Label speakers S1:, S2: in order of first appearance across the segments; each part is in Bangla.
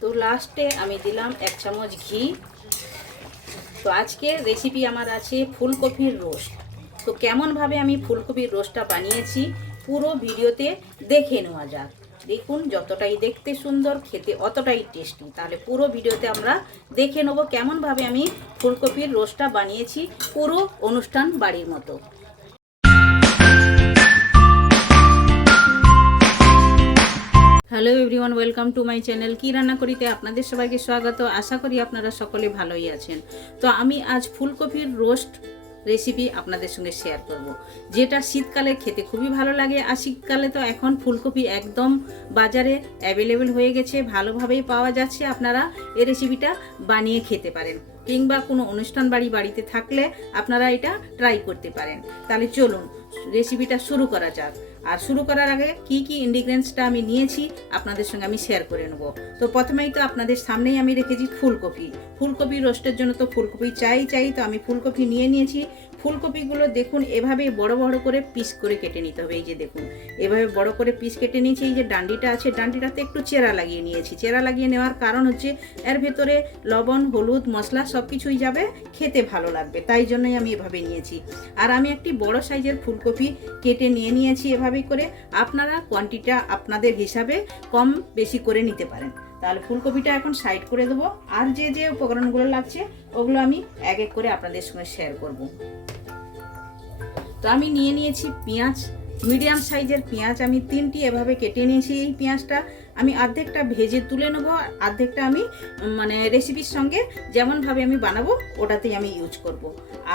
S1: তো লাস্টে আমি দিলাম এক চামচ ঘি। তো আজকের রেসিপি আমার আছে ফুলকপির রোস্ট। তো কেমনভাবে আমি ফুলকপির রোস্টটা বানিয়েছি পুরো ভিডিওতে দেখে নেওয়া যাক। দেখুন, যতটাই দেখতে সুন্দর, খেতে অতটাই টেস্টি তাহলে পুরো ভিডিওতে আমরা দেখে নেব কেমনভাবে আমি ফুলকপির রোস্টটা বানিয়েছি পুরো অনুষ্ঠান বাড়ির মতো। Hello everyone, welcome to my channel কি রান্না করিতে আপনাদের সবাইকে স্বাগত। আশা করি আপনারা সকলে ভালোই আছেন। তো আমি আজ ফুলকপির রোস্ট রেসিপি আপনাদের সঙ্গে শেয়ার করব, যেটা শীতকালে খেতে খুবই ভালো লাগে। আর শীতকালে তো এখন ফুলকপি একদম বাজারে অ্যাভেলেবেল হয়ে গেছে, ভালোভাবেই পাওয়া যাচ্ছে। আপনারা এই রেসিপিটা বানিয়ে খেতে পারেন। কিংবা কোনো অনুষ্ঠান বাড়ি বাড়িতে থাকলে আপনারা এটা ট্রাই করতে পারেন। তাহলে চলুন রেসিপিটা শুরু করা যাক। আর শুরু করার আগে কি কি ইনগ্রিডিয়েন্টসটা আমি নিয়েছি আপনাদের সঙ্গে আমি শেয়ার করে নেব। তো প্রথমেই তো আপনাদের সামনেই আমি রেখেছি ফুলকপি। ফুলকপি রোস্টের জন্য তো ফুলকপি চাই চাই তো আমি ফুলকপি নিয়ে নিয়েছি। ফুলকপিগুলো দেখুন এভাবে বড় বড় করে পিস করে কেটে নিতে হবে। এই যে দেখুন, এভাবে বড় করে পিস কেটে নিয়েছি। এই যে ডান্ডিটা আছে, ডান্ডিটাতে একটু চেরা লাগিয়ে নিয়েছি। চেরা লাগিয়ে নেওয়ার কারণ হচ্ছে এর ভেতরে লবণ, হলুদ, মশলা সব কিছুই যাবে, খেতে ভালো লাগবে। তাই জন্যই আমি এভাবে নিয়েছি। আর আমি একটি বড় সাইজের ফুলকপি কেটে নিয়ে নিয়েছি এভাবেই করে। আপনারা কোয়ান্টিটা আপনাদের হিসাবে কম বেশি করে নিতে পারেন। তাহলে ফুলকপিটা এখন সাইড করে দেবো। আর যে যে উপকরণগুলো লাগছে, ওগুলো আমি এক এক করে আপনাদের সঙ্গে শেয়ার করব। তো আমি নিয়ে নিয়েছি পেঁয়াজ মিডিয়াম সাইজের পেঁয়াজ আমি তিনটি এভাবে কেটে নিয়েছি এই পেঁয়াজটা। আমি অর্ধেকটা ভেজে তুলে নেব, অর্ধেকটা আমি মানে রেসিপির সঙ্গে যেমনভাবে আমি বানাবো, ওটাতেই আমি ইউজ করব।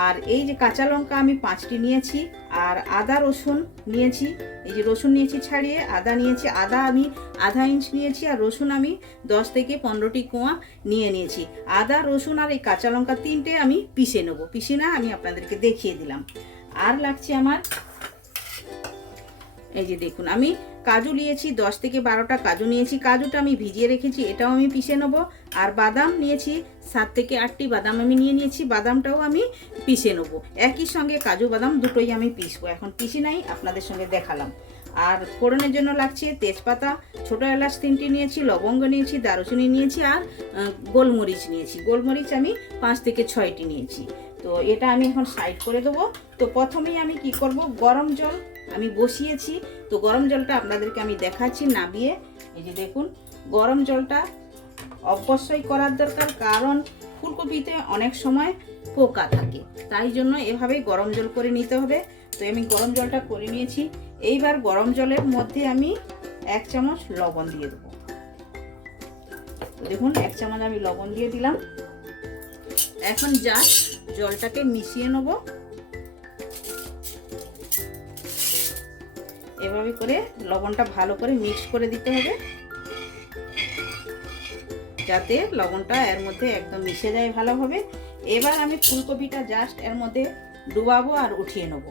S1: আর এই যে কাঁচা লঙ্কা আমি পাঁচটি নিয়েছি, আর আদা রসুন নিয়েছি, এই যে রসুন নিয়েছি ছাড়িয়ে, আদা নিয়েছি, আদা আমি আধা ইঞ্চ নিয়েছি, আর রসুন আমি দশ থেকে পনেরোটি কোয়া নিয়ে নিয়েছি। আদা, রসুন আর এই কাঁচা লঙ্কা তিনটে আমি পিষে নেব। পিষে না আমি আপনাদেরকে দেখিয়ে দিলাম। আর লাগছে আমার এই যে দেখুন, আমি কাজু নিয়েছি, দশ থেকে বারোটা কাজু নিয়েছি, কাজুটা আমি ভিজিয়ে রেখেছি, এটাও আমি পিষে নেব, আর বাদাম নিয়েছি, সাত থেকে আটটি বাদাম আমি নিয়ে নিয়েছি, বাদামটাও আমি পিষে নেব। একই সঙ্গে কাজু বাদাম দুটোই আমি পিষবো, এখন পিষি নাই, আপনাদের সঙ্গে দেখালাম। আর ফোড়নের জন্য লাগছে তেজপাতা, ছোটো এলাচ তিনটি নিয়েছি, লবঙ্গ নিয়েছি, দারুচিনি নিয়েছি, আর গোলমরিচ নিয়েছি, গোলমরিচ আমি পাঁচ থেকে ছয়টি নিয়েছি। তো এটা আমি এখন সাইড করে দেবো। তো প্রথমেই আমি কি করব, গরম জল আমি বসিয়েছি। তো গরম জলটা আপনাদেরকে আমি দেখাচ্ছি নাবিয়ে। এই যে দেখুন, গরম জলটা অবশ্যই করার দরকার, কারণ ফুলকপিতে অনেক সময় পোকা থাকে। তাই জন্য এভাবেই গরম জল করে নিতে হবে। তো আমি গরম জলটা করে নিয়েছি। এইবার গরম জলের মধ্যে আমি এক চামচ লবণ দিয়ে দেবো। দেখুন, এক চামচ আমি লবণ দিয়ে দিলাম। এখন জাস্ট জলটাকে মিশিয়ে নেব। এভাবে করে লবণটা ভালো করে মিক্স করে দিতে হবে। যাতে লবণটা এর মধ্যে একদম মিশে যায় ভালোভাবে। এবার আমি ফুলকপিটা জাস্ট এর মধ্যে ডুবাবো আর উঠিয়ে নেব।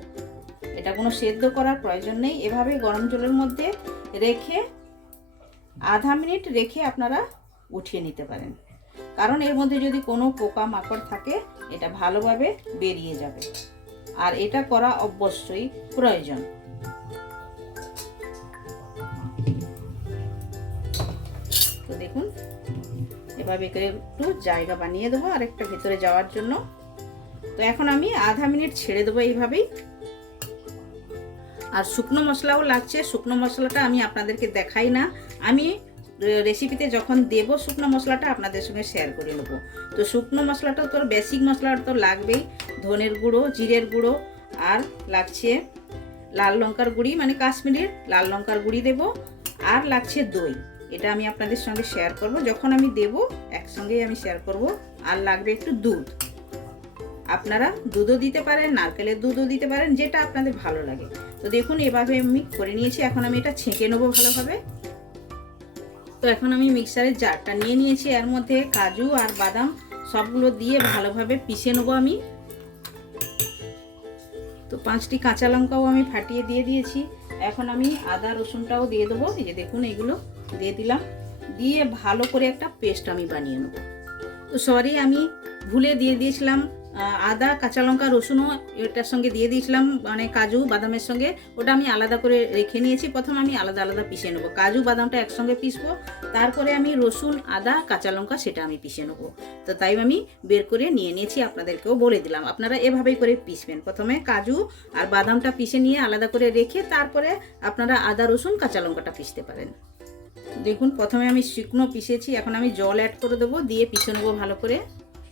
S1: এটা কোনো সেদ্ধ করার প্রয়োজন নেই। এভাবে গরম জলের মধ্যে রেখে আধা মিনিট রেখে আপনারা উঠিয়ে নিতে পারেন। কারণ এর মধ্যে যদি কোনো পোকা মাকড় থাকে, এটা ভালোভাবে বেরিয়ে যাবে। আর এটা করা অবশ্যই প্রয়োজন। দেখুন। এভাবে করে একটু জায়গা বানিয়ে দেবো আরেকটা ভেতরে যাওয়ার জন্য। তো এখন আমি আধা মিনিট ছেড়ে দেবো এইভাবেই। আর শুকনো মশলাও লাগছে, শুকনো মশলাটা আমি আপনাদেরকে দেখাই না। আমি রেসিপিতে যখন দেব শুকনো মশলাটা, আপনাদের সঙ্গে শেয়ার করে নেব। তো শুকনো মশলাটা তোর বেসিক মশলাটা তো লাগবেই। ধনের গুঁড়ো, জিরের গুঁড়ো আর লাগছে লাল লঙ্কার গুঁড়ি মানে কাশ্মীরের লাল লঙ্কার গুঁড়ি দেব। আর লাগছে দই। এটা আমি আপনাদের সঙ্গে শেয়ার করব। যখন আমি দেব, একসঙ্গেই আমি শেয়ার করব। আর লাগবে একটু দুধ। আপনারা দুধও দিতে পারেন, নারকেলের দুধও দিতে পারেন, যেটা আপনাদের ভালো লাগে। তো দেখুন, এভাবে আমি করে নিয়েছি। এখন আমি এটা ছেঁকে নেব ভালোভাবে। তো এখন আমি মিক্সারের জারটা নিয়ে নিয়েছি। এর মধ্যে কাজু আর বাদাম সবগুলো দিয়ে ভালোভাবে পিষে নেব আমি। তো পাঁচটি কাঁচা লঙ্কাও আমি ফাটিয়ে দিয়ে দিয়েছি। এখন আমি আদা রসুনটাও দিয়ে দেবো। এই যে দেখুন, এগুলো দিয়ে দিলাম। দিয়ে ভালো করে একটা পেস্ট আমি বানিয়ে নেব। তো সরি, আমি ভুলে দিয়ে দিয়েছিলাম আদা, কাঁচা লঙ্কা, রসুনও এটার সঙ্গে দিয়ে দিয়েছিলাম মানে কাজু, বাদামের সঙ্গে। ওটা আমি আলাদা করে রেখে নিয়েছি। প্রথম আমি আলাদা আলাদা পিষে নেব। কাজু, বাদামটা একসঙ্গে পিষবো। তারপরে আমি রসুন, আদা, কাঁচা লঙ্কা সেটা আমি পিষে নেব। তো তাই আমি বের করে নিয়ে নিয়েছি, আপনাদেরকেও বলে দিলাম। আপনারা এভাবেই করে পিষবেন। প্রথমে কাজু আর বাদামটা পিষে নিয়ে আলাদা করে রেখে তারপরে আপনারা আদা, রসুন, কাঁচা লঙ্কাটা পিষতে পারেন। দেখুন, প্রথমে আমি শুকনো পিষেছি, এখন আমি জল অ্যাড করে দেবো, দিয়ে পিষে নেব ভালো করে।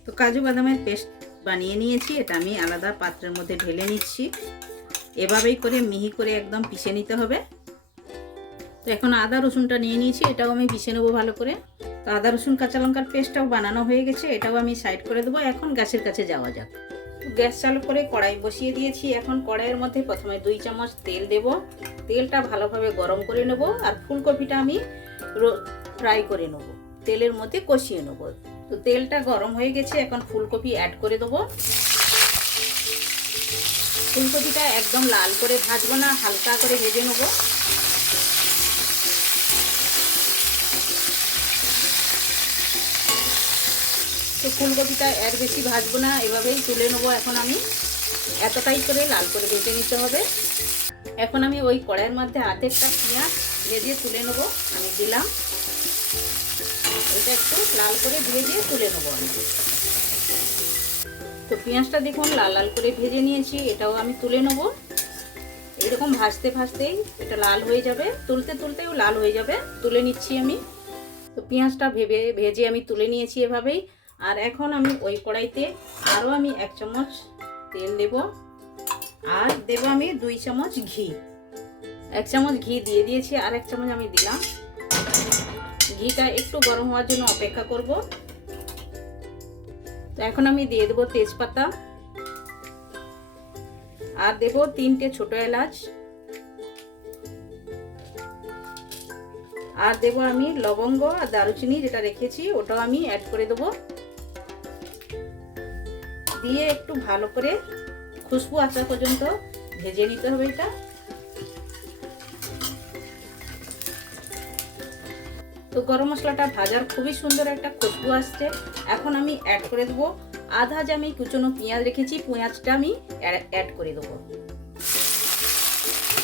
S1: তো কাজু বাদামের পেস্ট বানিয়ে নিয়েছি, এটা আমি আলাদা পাত্রের মধ্যে ঢেলে নিচ্ছি। এভাবেই করে মিহি করে একদম পিষে নিতে হবে। তো এখন আদা রসুনটা নিয়ে নিয়েছি, এটাও আমি পিষে নেব ভালো করে। তো আদা রসুন কাঁচা লঙ্কার পেস্টটাও বানানো হয়ে গেছে, এটাও আমি সাইড করে দেবো। এখন গ্যাসের কাছে যাওয়া যাক। গ্যাস চালু করে কড়াই বসিয়ে দিয়েছি। এখন কড়াইয়ের মধ্যে প্রথমে দুই চামচ তেল দেব। তেলটা ভালোভাবে গরম করে নেব আর ফুলকপিটা আমি ফ্রাই করে নেব। তেলের মধ্যে কষিয়ে নেব। তো তেলটা গরম হয়ে গেছে, এখন ফুলকপি অ্যাড করে দেবো। ফুলকপিটা একদম লাল করে ভাজবো না, হালকা করে ভেজে নেব। তো ফুলকপিটা এর বেশি ভাজবো না, এভাবেই তুলে নেব এখন আমি। এতটাই করে লাল করে ভেজে নিতে হবে। এখন আমি ওই কড়াইয়ের মধ্যে আধেকটা পেঁয়াজ ভেজে তুলে নেব, আমি দিলাম। এটা একটু লাল করে ভেজে তুলে নেব আমি। তো পেঁয়াজটা দেখুন লাল লাল করে ভেজে নিয়েছি, এটাও আমি তুলে নেব। এরকম ভাজতে ভাজতেই এটা লাল হয়ে যাবে, তুলতে তুলতেও লাল হয়ে যাবে, তুলে নিচ্ছি আমি। তো পেঁয়াজটা ভেবে ভেজে আমি তুলে নিয়েছি এভাবেই। আর এখন আমি ওই কড়াইতে আরও আমি এক চামচ তেল দেব। আর দেব আমি দুই চামচ ঘি। এক চামচ ঘি দিয়ে দিয়েছি আর এক চামচ আমি দিলাম। ঘিটা একটু গরম হওয়ার জন্য অপেক্ষা করব। তো এখন আমি দিয়ে দেবো তেজপাতা। আর দেব তিনটে ছোট এলাচ। আর দেব আমি লবঙ্গ আর দারুচিনি যেটা রেখেছি, ওটাও আমি অ্যাড করে দেবো। দিয়ে একটু ভালো করে খুশবু আসা পর্যন্ত ভেজে নিতে হবে এটা। তো গরম মশলাটা ভাজার খুবই সুন্দর একটা খুশবু আসছে। এখন আমি অ্যাড করে দেবো আধা যে আমি কুচনো পেঁয়াজ রেখেছি, পেঁয়াজটা আমি অ্যাড করে দেবো।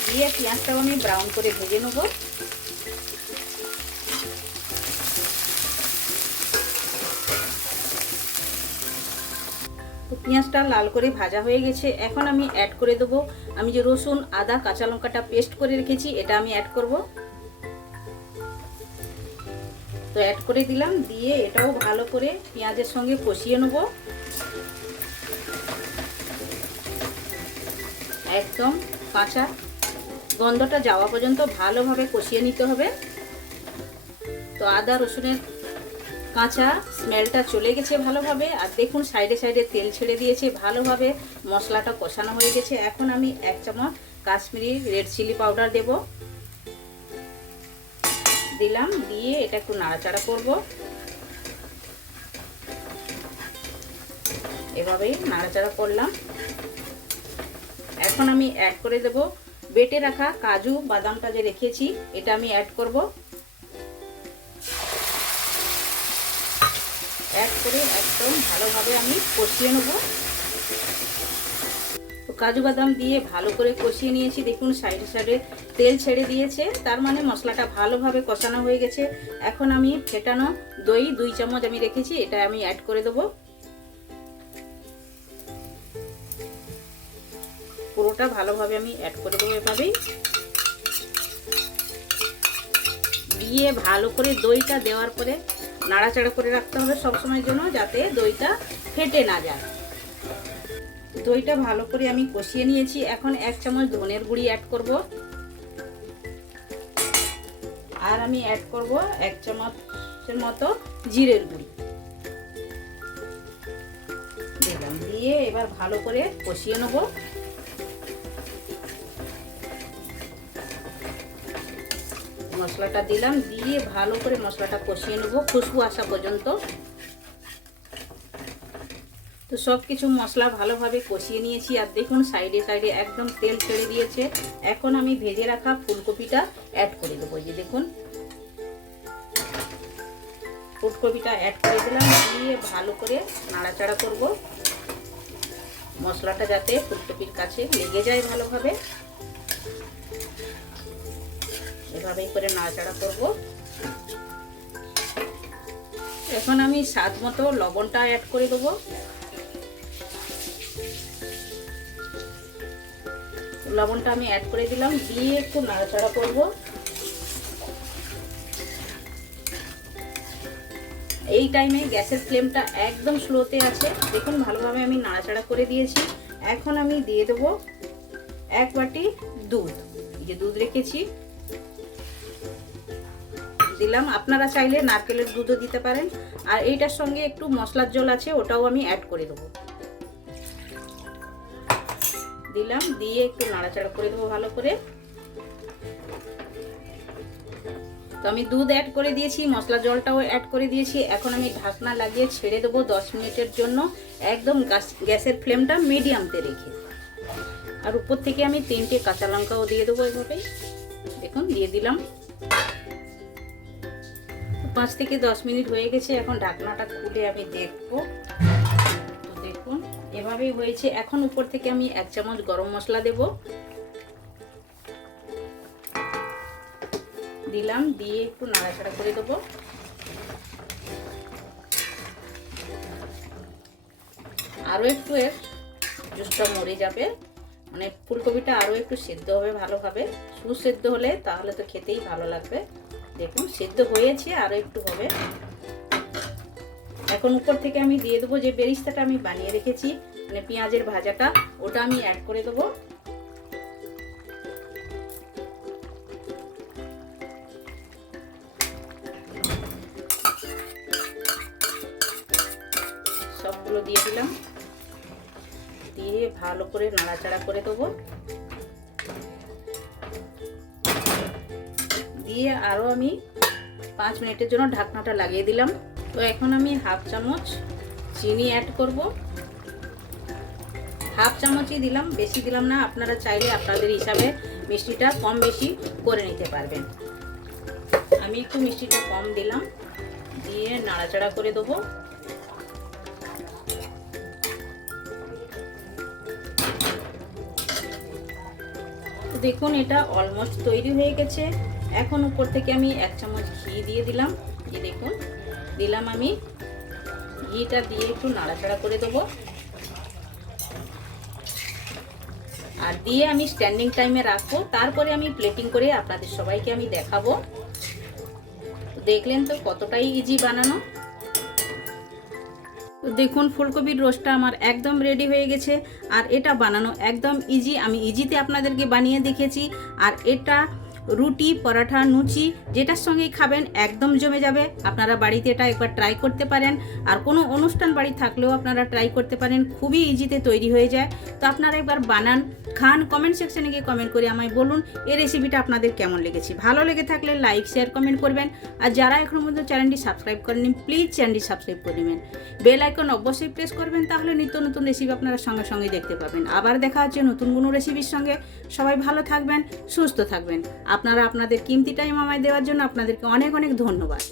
S1: দিয়ে পেঁয়াজটাও আমি ব্রাউন করে ভেজে নেব। পেঁয়াজটা লাল করে ভাজা হয়ে গেছে। এখন আমি অ্যাড করে দেবো। আমি যে রসুন, আদা, কাঁচা লঙ্কাটা পেস্ট করে রেখেছি, এটা আমি অ্যাড করব। তো অ্যাড করে দিলাম, দিয়ে এটাও ভালো করে পেঁয়াজের সঙ্গে কষিয়ে নেব। একদম কাঁচা গন্ধটা যাওয়া পর্যন্ত ভালোভাবে কষিয়ে নিতে হবে। তো আদা, রসুনের কাঁচা স্মেলটা চলে গেছে ভালোভাবে। আর দেখুন, সাইডে সাইডে তেল ছেড়ে দিয়েছে ভালোভাবে। মশলাটা কষানো হয়ে গেছে। এখন আমি এক চামচ কাশ্মীরি রেড চিলি পাউডার দেব। দিলাম, দিয়ে এটা একটু নাড়াচাড়া করব। এভাবেই নাড়াচাড়া করলাম। এখন আমি অ্যাড করে দেব। বেটে রাখা কাজু বাদামটা যে রেখেছি, এটা আমি অ্যাড করব। অ্যাড করে একদম ভালোভাবে আমি কষিয়ে নেব। কাজু বাদাম দিয়ে ভালো করে কষিয়ে নিয়েছি। দেখুন, সাইডে সাইডে তেল ছেড়ে দিয়েছে। তার মানে মশলাটা ভালোভাবে কষানো হয়ে গেছে। এখন আমি ফেটানো দই দুই চামচ আমি রেখেছি। এটা আমি অ্যাড করে দেবো। পুরোটা ভালোভাবে আমি অ্যাড করে দেবো এভাবেই। দিয়ে ভালো করে দইটা দেওয়ার পরে নাড়াচাড়া করে রাখতে হবে সবসময়ের জন্য যাতে দইটা ফেটে না যায়। দইটা ভালো করে আমি কষিয়ে নিয়েছি। এখন এক চামচ ধনের গুঁড়ি অ্যাড করব। আর আমি অ্যাড করব এক চামচের মতো জিরের গুঁড়ি। দিলাম দিয়ে এবার ভালো করে কষিয়ে নেব। মশলাটা দিলাম, দিয়ে ভালো করে মশলাটা কষিয়ে নেব খুশবু আসা পর্যন্ত। তো সব কিছু মশলা ভালোভাবে কষিয়ে নিয়েছি, আর দেখুন সাইডে সাইডে একদম তেল ছেড়ে দিয়েছে। এখন আমি ভেজে রাখা ফুলকপিটা অ্যাড করে দেবো যে দেখুন। ফুলকপিটা অ্যাড করে দিলাম, দিয়ে ভালো করে নাড়াচাড়া করব। মশলাটা যাতে ফুলকপির কাছে লেগে যায় ভালোভাবে। এভাবেই করে নাড়াচাড়া করব। এখন আমি স্বাদ মতো লবণটা অ্যাড করে দেবো। লবণটা আমি অ্যাড করে দিলাম, দিয়ে একটু নাড়াচাড়া করব। এই টাইমে গ্যাসের ফ্লেমটা একদম স্লোতে আছে। দেখুন, ভালোভাবে আমি নাড়াচাড়া করে দিয়েছি। এখন আমি দিয়ে দেব এক বাটি দুধ। যে দুধ রেখেছি দিলাম। আপনারা চাইলে নারকেলের দুধও দিতে পারেন। আর এইটার সঙ্গে একটু মশলার জল আছে, ওটাও আমি অ্যাড করে দেবো। দিলাম, দিয়ে একটু নাড়াচাড়া করে দেবো ভালো করে। তো আমি দুধ অ্যাড করে দিয়েছি মশলা জলটাও অ্যাড করে দিয়েছি। এখন আমি ঢাকনা লাগিয়ে ছেড়ে দেবো দশ মিনিটের জন্য। একদম গ্যাসের ফ্লেমটা মিডিয়ামতে রেখে। আর উপর থেকে আমি তিনটে কাঁচা লঙ্কাও দিয়ে দেবো এভাবেই। দেখুন, দিয়ে দিলাম। পাঁচ থেকে দশ মিনিট হয়ে গেছে, এখন ঢাকনাটা খুলে আমি দেখব। তো দেখুন, এভাবেই হয়েছে। এখন উপর থেকে আমি এক চামচ গরম মশলা দেব। দিলাম, দিয়ে একটু নাড়াচাড়া করে দেবো। আরও একটু এর জুসটা মরে যাবে। মানে ফুলকপিটা আরও একটু সেদ্ধ হবে ভালোভাবে সুসেদ্ধ হলে তাহলে তো খেতেই ভালো লাগবে। দেখুন, সেদ্ধ হয়েছে আরও একটু হবে। এখন উপর থেকে আমি দিয়ে দেবো যে বেরিস্তাটা আমি বানিয়ে রেখেছি মানে পেঁয়াজের ভাজাটা, ওটা আমি অ্যাড করে দেবো। সবগুলো দিয়ে দিলাম। দিয়ে ভালো করে নাড়াচাড়া করে দেবো। দিয়ে আরও আমি পাঁচ মিনিটের জন্য ঢাকনাটা লাগিয়ে দিলাম। তো এখন আমি হাফ চামচ চিনি অ্যাড করব। হাফ চামচই দিলাম, বেশি দিলাম না, আপনারা চাইলে আপনাদের হিসাবে মিষ্টিটা কম বেশি করে নিতে পারবেন। আমি একটু মিষ্টিটা কম দিলাম, দিয়ে নাড়াচাড়া করে দেবো। দেখুন, এটা অলমোস্ট তৈরি হয়ে গেছে। এখন উপর থেকে আমি এক চামচ ঘি দিয়ে দিলাম। এই দেখুন, দিলাম আমি। ঘিটা দিয়ে একটু নাড়াচাড়া করে দেবো। আর দিয়ে আমি স্ট্যান্ডিং টাইমে রাখব। তারপরে আমি প্লেটিং করে আপনাদের সবাইকে আমি দেখাবো। দেখলেন তো কতটাই ইজি বানানো। দেখুন, ফুলকপির রোস্টটা আমার একদম রেডি হয়ে গেছে। আর এটা বানানো একদম ইজি আমি ইজিতে আপনাদেরকে বানিয়ে দেখেছি আর এটা রুটি পরাঠা লুচি যেটার সঙ্গেই খাবেন একদম জমে যাবে। আপনারা বাড়িতে এটা একবার ট্রাই করতে পারেন। আর কোনো অনুষ্ঠান বাড়ি থাকলেও আপনারা ট্রাই করতে পারেন। খুবই ইজিতে তৈরি হয়ে যায়। তো আপনারা একবার বানান, খান কমেন্ট সেকশনে গিয়ে কমেন্ট করে আমায় বলুন এই রেসিপিটা আপনাদের কেমন লেগেছে। ভালো লেগে থাকলে লাইক শেয়ার কমেন্ট করবেন। আর যারা এখনও পর্যন্ত চ্যানেলটি সাবস্ক্রাইব করেনি প্লিজ চ্যানেলটি সাবস্ক্রাইব করে নেবেন। বেল আইকন অবশ্যই প্রেস করবেন, তাহলে নিত্য নতুন রেসিপি আপনারা সঙ্গে সঙ্গে দেখতে পাবেন। আবার দেখা হচ্ছে নতুন কোনো রেসিপির সঙ্গে। সবাই ভালো থাকবেন, সুস্থ থাকবেন। আপনারা আপনাদের কিমতি টাইম আমায় দেওয়ার জন্য আপনাদেরকে অনেক অনেক ধন্যবাদ।